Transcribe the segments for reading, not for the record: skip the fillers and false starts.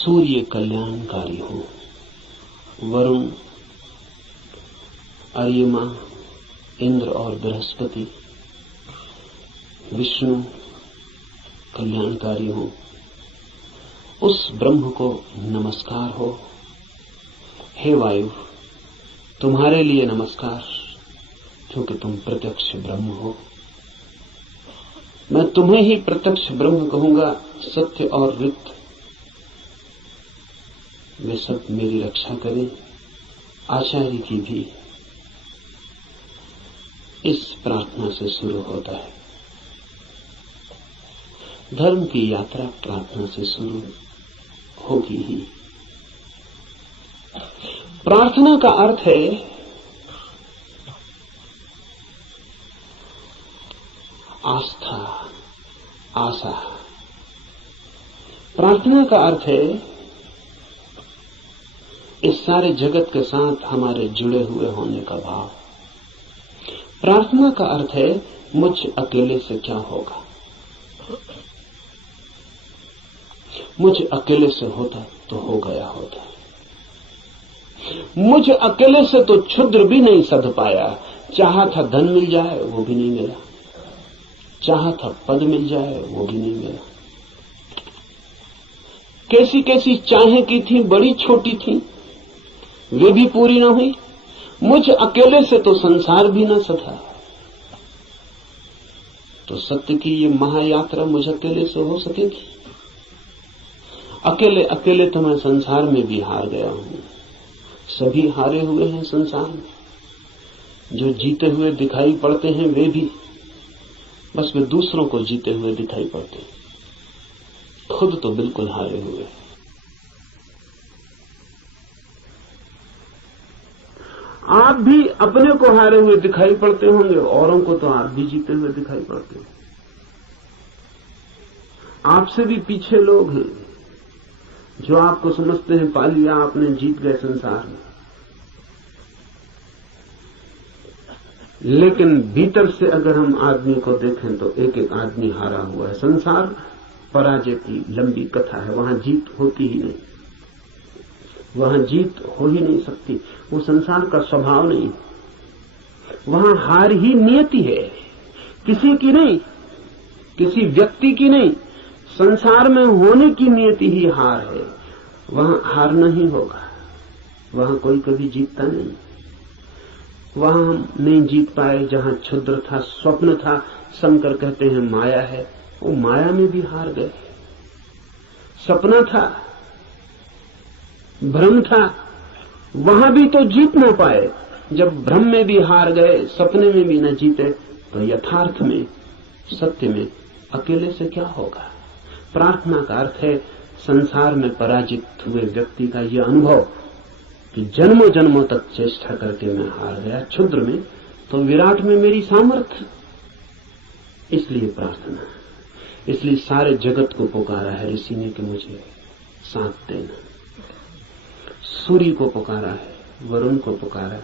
सूर्य कल्याणकारी हो, वरुण, अर्यमा, इंद्र और बृहस्पति, विष्णु कल्याणकारी हो, उस ब्रह्म को नमस्कार हो। हे वायु, तुम्हारे लिए नमस्कार, क्योंकि तुम प्रत्यक्ष ब्रह्म हो। मैं तुम्हें ही प्रत्यक्ष ब्रह्म कहूंगा। सत्य और ऋत वे सब मेरी रक्षा करें। आचार्य की भी इस प्रार्थना से शुरू होता है। धर्म की यात्रा प्रार्थना से शुरू होगी ही। प्रार्थना का अर्थ है आस्था, आशा। प्रार्थना का अर्थ है इस सारे जगत के साथ हमारे जुड़े हुए होने का भाव। प्रार्थना का अर्थ है मुझ अकेले से क्या होगा। मुझ अकेले से होता तो हो गया होता। मुझ अकेले से तो क्षुद्र भी नहीं सध पाया। चाहा था धन मिल जाए, वो भी नहीं मिला। चाहा था पद मिल जाए, वो भी नहीं मिला। कैसी कैसी चाहें की थी, बड़ी छोटी थी, वे भी पूरी न हुई। मुझ अकेले से तो संसार भी न सधा। तो सत्य की ये महायात्रा मुझ अकेले से हो सकेगी? अकेले अकेले तो मैं संसार में भी हार गया हूं। सभी हारे हुए हैं संसार में। जो जीते हुए दिखाई पड़ते हैं वे भी, बस वे दूसरों को जीते हुए दिखाई पड़ते हैं। खुद तो बिल्कुल हारे हुए हैं। आप भी अपने को हारे हुए दिखाई पड़ते होंगे, औरों को तो आप भी जीते हुए दिखाई पड़ते हैं। आपसे भी पीछे लोग हैं जो आपको समझते हैं पा लिया आपने, जीत गए संसार में। लेकिन भीतर से अगर हम आदमी को देखें तो एक एक आदमी हारा हुआ है। संसार पराजय की लंबी कथा है। वहां जीत होती ही नहीं, वहां जीत हो ही नहीं सकती। वो संसार का स्वभाव नहीं। वहां हार ही नियति है, किसी की नहीं, किसी व्यक्ति की नहीं। संसार में होने की नियति ही हार है। वहां हारना ही होगा। वहां कोई कभी जीतता नहीं। वहां हम नहीं जीत पाए जहां क्षुद्र था, स्वप्न था। शंकर कहते हैं माया है, वो माया में भी हार गए। सपना था, भ्रम था, वहां भी तो जीत न पाए। जब भ्रम में भी हार गए, सपने में भी न जीते, तो यथार्थ में, सत्य में अकेले से क्या होगा? प्रार्थना का अर्थ है संसार में पराजित हुए व्यक्ति का यह अनुभव कि जन्मों जन्मों तक चेष्टा करके मैं हार गया। क्षुद्र में तो विराट में मेरी सामर्थ्य। इसलिए प्रार्थना, इसलिए सारे जगत को पुकारा है ऋषि ने कि मुझे साथ देना। सूर्य को पुकारा है, वरुण को पुकारा।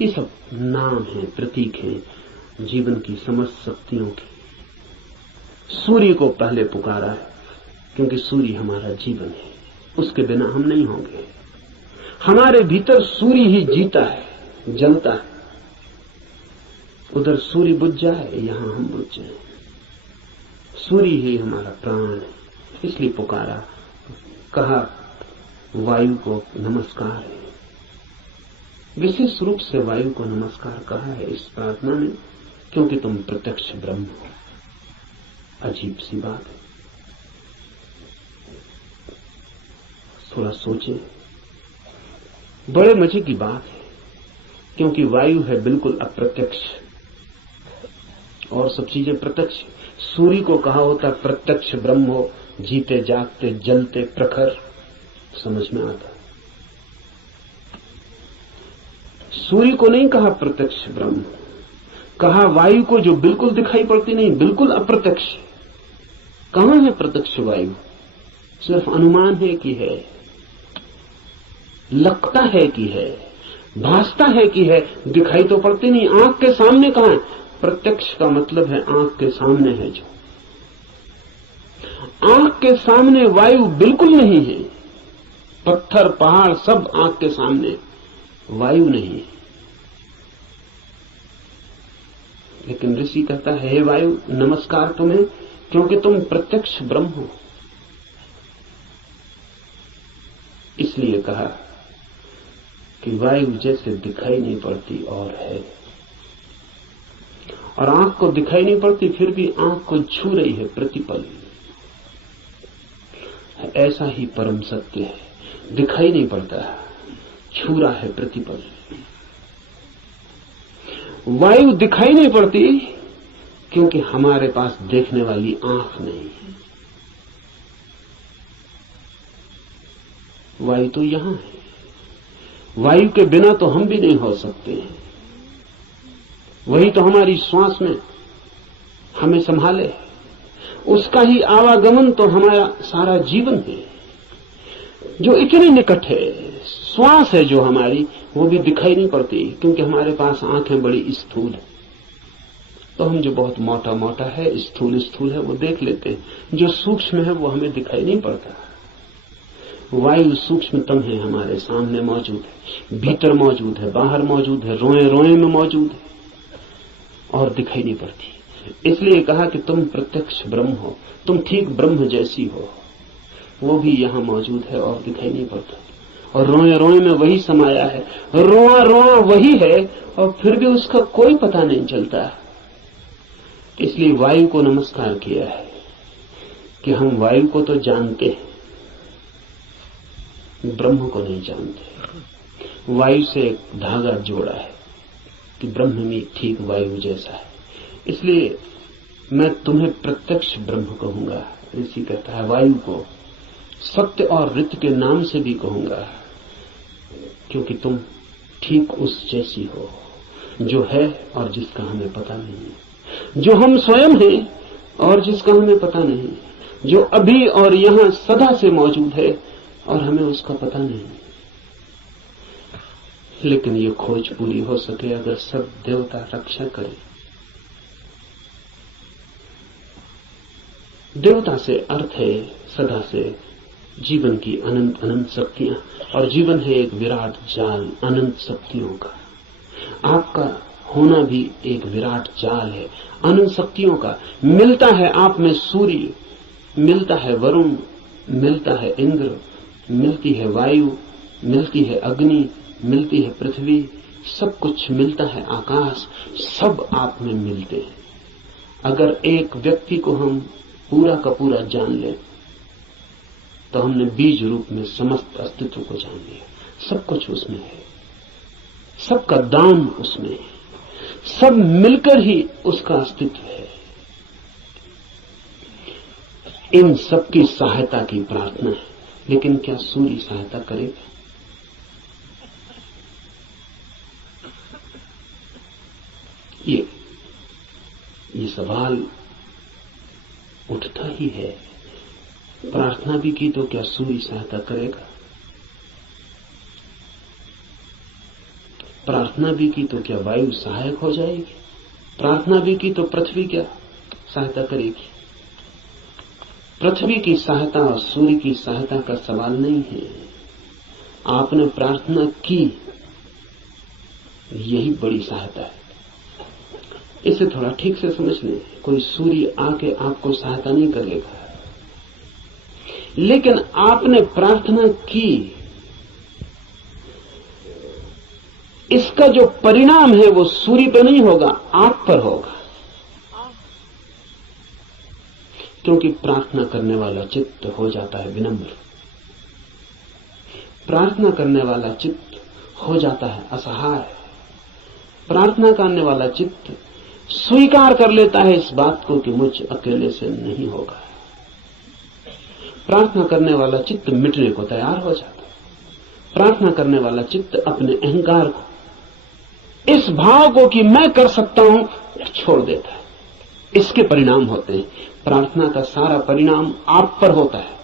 ये सब नाम है, प्रतीक है जीवन की समस्त शक्तियों की। सूर्य को पहले पुकारा है क्योंकि सूर्य हमारा जीवन है, उसके बिना हम नहीं होंगे। हमारे भीतर सूर्य ही जीता है, जलता है। उधर सूर्य बुझ जाए, यहां हम बुझ जाए। सूर्य ही हमारा प्राण है, इसलिए पुकारा। कहा वायु को नमस्कार है। विशेष रूप से वायु को नमस्कार कहा है इस प्रार्थना में, क्योंकि तुम प्रत्यक्ष ब्रह्म हो। अजीब सी बात है। थोड़ा सोचे, बड़े मजे की बात है, क्योंकि वायु है बिल्कुल अप्रत्यक्ष और सब चीजें प्रत्यक्ष। सूर्य को कहा होता प्रत्यक्ष ब्रह्म हो, जीते जागते जलते प्रखर, समझ में आता। सूर्य को नहीं कहा प्रत्यक्ष ब्रह्म, कहा वायु को जो बिल्कुल दिखाई पड़ती नहीं, बिल्कुल अप्रत्यक्ष। कहां है प्रत्यक्ष वायु? सिर्फ अनुमान है कि है, लगता है कि है, भासता है कि है, दिखाई तो पड़ती नहीं। आंख के सामने कहां है? प्रत्यक्ष का मतलब है आंख के सामने है। जो आंख के सामने वायु बिल्कुल नहीं है, पत्थर पहाड़ सब आंख के सामने, वायु नहीं है। लेकिन ऋषि कहता है, हे वायु नमस्कार तुम्हें, क्योंकि तुम प्रत्यक्ष ब्रह्म हो। इसलिए कहा कि वायु जैसे दिखाई नहीं पड़ती और है, और आंख को दिखाई नहीं पड़ती फिर भी आंख को छू रही है प्रतिपल। ऐसा ही परम सत्य है, दिखाई नहीं पड़ता, छू रहा है प्रतिपल। वायु दिखाई नहीं पड़ती क्योंकि हमारे पास देखने वाली आंख नहीं है। वायु तो यहां है, वायु के बिना तो हम भी नहीं हो सकते हैं। वही तो हमारी श्वास में हमें संभाले, उसका ही आवागमन तो हमारा सारा जीवन है, जो इतने निकट है। श्वास है जो हमारी, वो भी दिखाई नहीं पड़ती क्योंकि हमारे पास आंखें बड़ी स्थूल है। तो हम जो बहुत मोटा मोटा है, स्थूल स्थूल है, वो देख लेते हैं। जो सूक्ष्म है वो हमें दिखाई नहीं पड़ता। वायु सूक्ष्मतम है, हमारे सामने मौजूद है, भीतर मौजूद है, बाहर मौजूद है, रोए रोए में मौजूद है और दिखाई नहीं पड़ती। इसलिए कहा कि तुम प्रत्यक्ष ब्रह्म हो, तुम ठीक ब्रह्म जैसी हो। वो भी यहां मौजूद है और दिखाई नहीं पड़ता, और रोए रोए में वही समाया है, रोआ रोआ वही है, और फिर भी उसका कोई पता नहीं चलता। इसलिए वायु को नमस्कार किया है कि हम वायु को तो जानते हैं, ब्रह्म को नहीं जानते। वायु से एक धागा जोड़ा है कि ब्रह्म भी ठीक वायु जैसा है। इसलिए मैं तुम्हें प्रत्यक्ष ब्रह्म कहूंगा। ऋषि कहता है वायु को सत्य और ऋत के नाम से भी कहूंगा, क्योंकि तुम ठीक उस जैसी हो जो है और जिसका हमें पता नहीं है, जो हम स्वयं हैं और जिसका हमें पता नहीं, जो अभी और यहां सदा से मौजूद है और हमें उसका पता नहीं। लेकिन ये खोज पूरी हो सके अगर सब देवता रक्षा करें। देवता से अर्थ है सदा से जीवन की अनंत अनंत शक्तियां, और जीवन है एक विराट जाल अनंत शक्तियों का। आपका होना भी एक विराट जाल है अनंत शक्तियों का। मिलता है आप में सूर्य, मिलता है वरुण, मिलता है इंद्र, मिलती है वायु, मिलती है अग्नि, मिलती है पृथ्वी, सब कुछ मिलता है आकाश, सब आप में मिलते हैं। अगर एक व्यक्ति को हम पूरा का पूरा जान लें तो हमने बीज रूप में समस्त अस्तित्व को जान लिया। सब कुछ उसमें है, सबका दान उसमें है, सब मिलकर ही उसका अस्तित्व है। इन सबकी सहायता की प्रार्थना है, लेकिन क्या सूर्य सहायता करेगा? ये सवाल उठता ही है। प्रार्थना भी की तो क्या सूर्य सहायता करेगा? प्रार्थना भी की तो क्या वायु सहायक हो जाएगी? प्रार्थना भी की तो पृथ्वी क्या सहायता करेगी? पृथ्वी की सहायता और सूर्य की सहायता का सवाल नहीं है। आपने प्रार्थना की, यही बड़ी सहायता है। इसे थोड़ा ठीक से समझ लें। कोई सूर्य आके आपको सहायता नहीं करेगा, लेकिन आपने प्रार्थना की, इसका जो परिणाम है वो सूर्य पर नहीं होगा, आप पर होगा। क्योंकि प्रार्थना करने वाला चित्त हो जाता है विनम्र, प्रार्थना करने वाला चित्त हो जाता है असहाय, प्रार्थना करने वाला चित्त स्वीकार कर लेता है इस बात को कि मुझ अकेले से नहीं होगा। प्रार्थना करने वाला चित्त मिटने को तैयार हो जाता है। प्रार्थना करने वाला चित्त अपने अहंकार को, इस भाव को कि मैं कर सकता हूं, छोड़ देता है। इसके परिणाम होते हैं। प्रार्थना का सारा परिणाम आप पर होता है।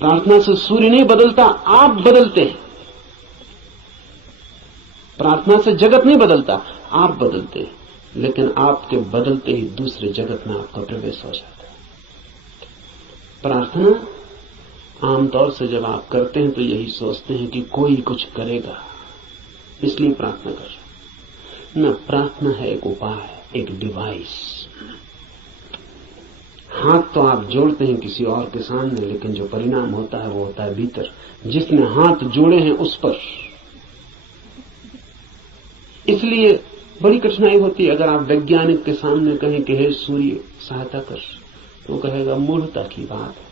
प्रार्थना से सूर्य नहीं बदलता, आप बदलते हैं। प्रार्थना से जगत नहीं बदलता, आप बदलते हैं। लेकिन आपके बदलते ही दूसरे जगत में आपका प्रवेश हो जाता है। प्रार्थना आमतौर से जब आप करते हैं तो यही सोचते हैं कि कोई कुछ करेगा, इसलिए प्रार्थना कर रहे। न, प्रार्थना है एक उपाय, एक डिवाइस। हाथ तो आप जोड़ते हैं किसी और के सामने, लेकिन जो परिणाम होता है वो होता है भीतर, जिसने हाथ जोड़े हैं उस पर। इसलिए बड़ी कठिनाई होती है अगर आप वैज्ञानिक के सामने कहें कि हे सूर्य सहायता कर, तो कहेगा मूढ़ता की बात है,